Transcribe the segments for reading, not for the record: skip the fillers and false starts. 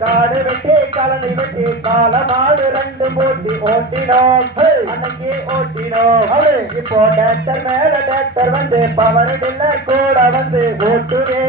காடு வெட்டி கலந்து வெட்டி காலமாடு ரெண்டு போட்டி ஓட்டினோம் அன்னைக்கு ஓட்டினோம். இப்போ டேக்டர் மேல டேக்டர் வந்து பவர் டில்லர் கூட வந்து ஓட்டுதே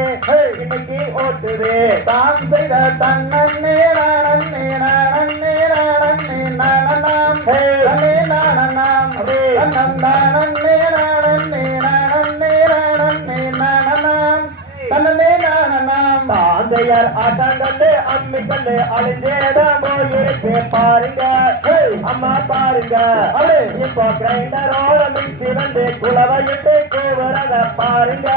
இன்னைக்கு ஓட்டுதே. தாம் செய்த தன்னே நானே நானே நானே நானனாம் நானே நானனாம் தன்னம் நானே நானே நானே நானே நானனாம் தன்னே நானனாம். தாந்தையார் ஆட்டாங்கல்லு அம்மிக்கல்லு அழிஞ்சேட போயிருக்கு பாருங்க அம்மா பாருங்க. இப்போ கிரைண்டரோட மிக்சி வந்து குளவையிட்டு கூவுறத பாருங்க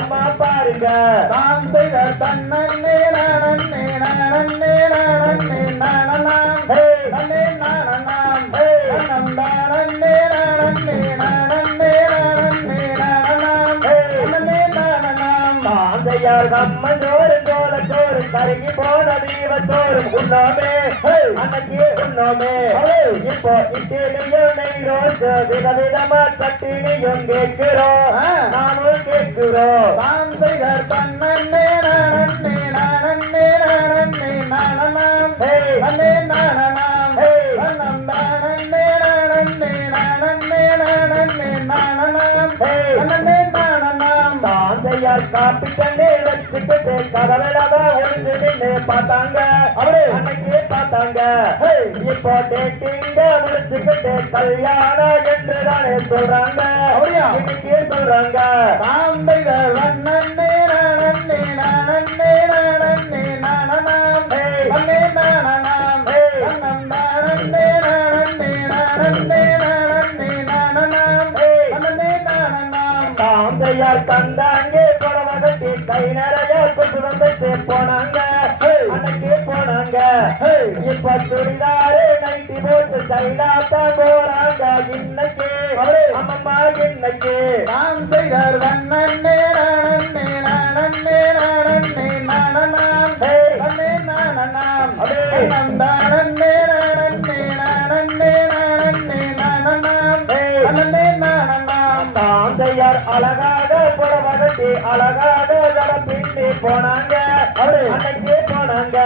அம்மா பாருங்க. தாம் செய்த தன்னே நானே நானே நானே நானனாம் தன்னே நானனாம் தன்னம் நானே நானே நானே நானே நானனாம் தன்னே நானனாம். தாந்தையார் நம்ம சோறு சோழ சோறு கருகி போன தீவ சோறு உண்ணோமே அன்னைக்கு உண்ணோமே. இப்போ இட்லியும் நெய் ரோஸ் விதவிதமா சட்டினியும் கேட்கிறோம் நானும் கேட்கிறோம். தாம் செய்தார் தன்னே நானே நானே நானே நானனாம் தன்னே நானனாம் தன்னம் நானே நானே நானே நானே நானனாம் தன்னே நானனாம். தாந்தையார் காப்பி தண்ணி வச்சுக்கிட்டு கதவிடாத ஒழிஞ்சு நின்று பார்த்தாங்க அன்னைக்கு பார்த்தாங்க. இப்போ டேட்டிங்க முடிச்சுக்கிட்டு கல்யாணம் என்று தானே சொல்றாங்க இன்னைக்கு சொல்றாங்க. தாந்தையார் வண்ணே நானே நானே நானே நானனாம் தன்னே நானனாம் தன்னம் நானே நானே நானே நானே நானனாம் தன்னே நானனாம். தாந்தையார் கண்டாங்க புடவை கட்டி கை நிறைய குசுரம் வச்சு போனாங்க அன்னைக்கு போனாங்க. இப்ப சுடிதாரு நைட்டி போட்டு கைலாத்தான் போறாங்க இன்னைக்கு அம்மம்மா இன்னைக்கு. தாம் செய்தார் வண்ணே நானே நானே நானே நானனாம் தன்னே நானனாம் தன்னம் தானே நானே நானே நானே நானனாம் தன்னே நானனாம். தாந்தையார் அழகாக புடவை கட்டி அழகாக ஜடப்பிண்டி போனாங்க அன்னைக்கு போனாங்க.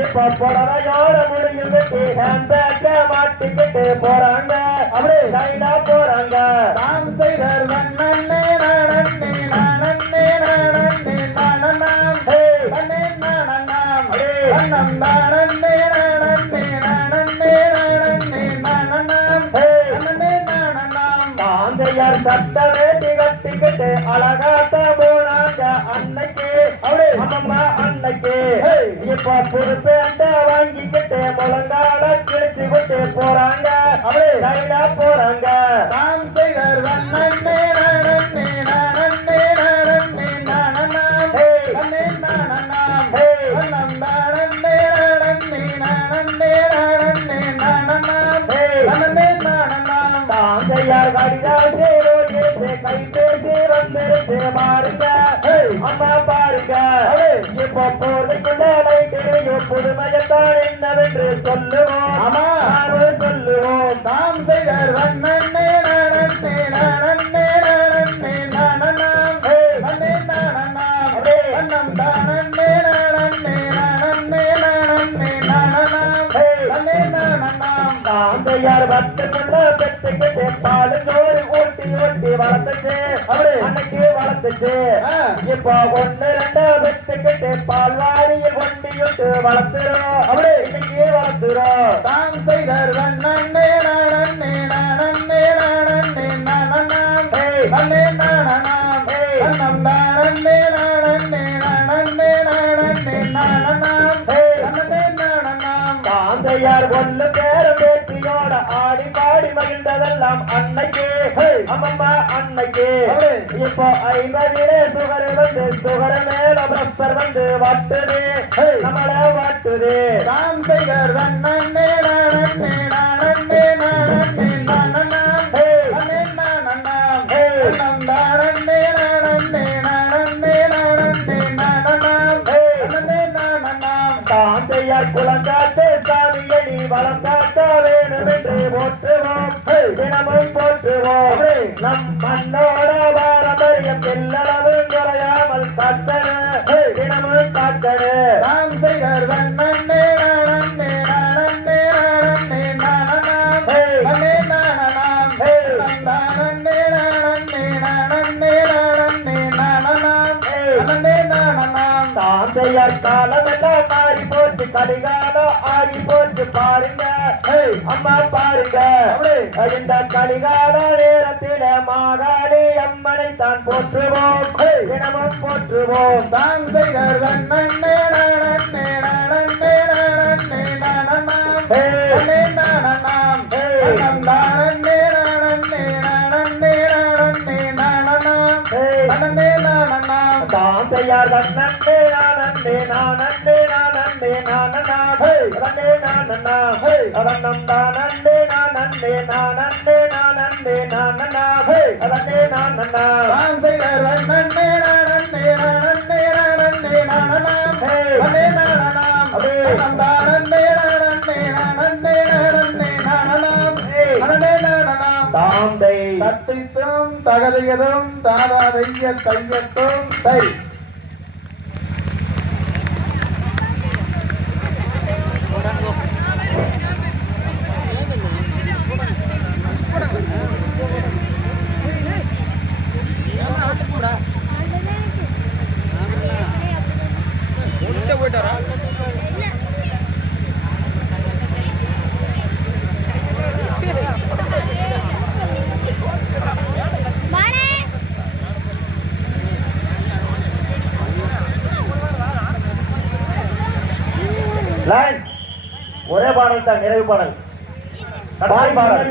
இப்ப புடவையோட முடியும் கட்டி ஹேண்ட்பேக்க மாட்டிக்கிட்டு போறாங்க கைடா போறாங்க. தாம் செய்தார் வண்ணே நானே நானே நானே நானனாம் தன்னே நானனாம் தன்னம் நானே நானே நானே நானே நானனாம் தன்னே நானனாம். தாந்தையார் சட்ட வேட்டி கட்டிக்கிட்டு அழகாத்த போனாங்க அன்னைக்கு அம்மம்மா அன்னைக்கு. இப்ப பொறுப்பேட்ட வாங்கிக்கிட்டு முழங்கால கிழிச்சு விட்டு போறாங்க கைடா போறாங்க. தாம் செய்தார் வண்ணே நானே நானே நானே நானனாம் தன்னே நானனாம் தன்னம் நானே நானே நானே நானே நானனாம் தன்னே நானனாம். தாந்தையார் கடிதாசே ரோஜே கை பேசி வந்துருச்சு பாருங்க அம்மா பாருங்க. இப்போ போறதுக்குள்ள லைட்டிலையும் புதுமையத்தான் என்னவென்று சொல்லுவோம் அம்மா சொல்லுவோம். தாம் செய்தார் வண்ணே நானே நானே நானே நானனாம் தன்னே நானனாம் தன்னம் தானே நானே நானே நானே நானனாம் தன்னே நானனாம். தாந்தையார் வத்துக்குள்ள பெற்றுக்கிட்டு பாடு சோறு ஊட்டி ஊட்டி வளர்த்துச்சு அன்னைக்கு வளர்த்துச்சு. இப்போ ஒன்னு ரெண்டு பெற்றுக்கிட்டு பால்வாடியில் ஒண்டியுட்டு வளர்த்துறோம் இன்னைக்கு வளர்த்துறோம். தாம் செய்தார் வண்ணே நானே நானே நானே நானனாம் தன்னே நானனாம் தன்னம் தானே நானே நானே நானே நானனாம் தன்னே நானனாம். தாந்தையார் ஒன்னு பேர பேட்டியோட ஆடி பாடி மகிழ்ந்ததெல்லாம் அன்னைக்கு அம்மம்மா அன்னைக்கு. இப்போ 50 சுகர் வந்து சுகர மேல பிரஸ்தர் வந்து வாட்டுது நம்மள வாட்டுது. தாம் செய்தார் வண்ணே நானே நானே நானே நானனாம் தன்னே நானனாம் தன்னம் தானே நானே நானே நானே நானனாம் தன்னே நானனாம். தாந்தையார் குளங்காத்து சாமியடி வளம் காக்க வேணும் என்று போற்றுவோம் தினமும் போற்றுவோம் நம் மண்ணோட பாரம்பரியம் எல்லளவும் குறையாமல் காக்கணும் தினமும் காக்கணும் நாம் செய்தர் நன்னே நன்னே நன்னே நன்னே நானனாம் நன்னே நானனாம் நன்னே நன்னே நன்னே நன்னே நானனாம் நன்னே நானனாம் தாம் செய்யார் காலம் எல்லாம் மாறி போச்சு கலிகாலம் ஆகி போச்சு பாருங்க அம்மா பாருங்க இந்த கலிகால நேரத்தில மாகாளி அம்மனை தான் போற்றுவோம் தினமும் போற்றுவோம் தாம் செய்தர் நன்னே நன்னே நன்னே நன்னே நானனாம் நன்னே நானனாம் நன்னம் நானே நன்னே நன்னே நன்னே நானனாம் நன்னே நானனாம் தாம் செய்யார் நன்னே நானே நானே நானே நானனாம் நன்னே நானனாம் அதன்னம் தானே நானே நானே நானே நானனாம் அதனே நானனாம் தாம் செய்தர் நன்னே நன்னே நன்னே நன்னே நானனாம் நன்னே நானனாம் நன்னம் தானே நன்னே நன்னே நன்னே நானனாம் நன்னே நானனாம் தாந்தை தத்தித்தும் தகதியதும் தாதாதைய தையத்தும் தை லைன் ஒரே பாடல் தான் நிறைவு பாடல் பாடல்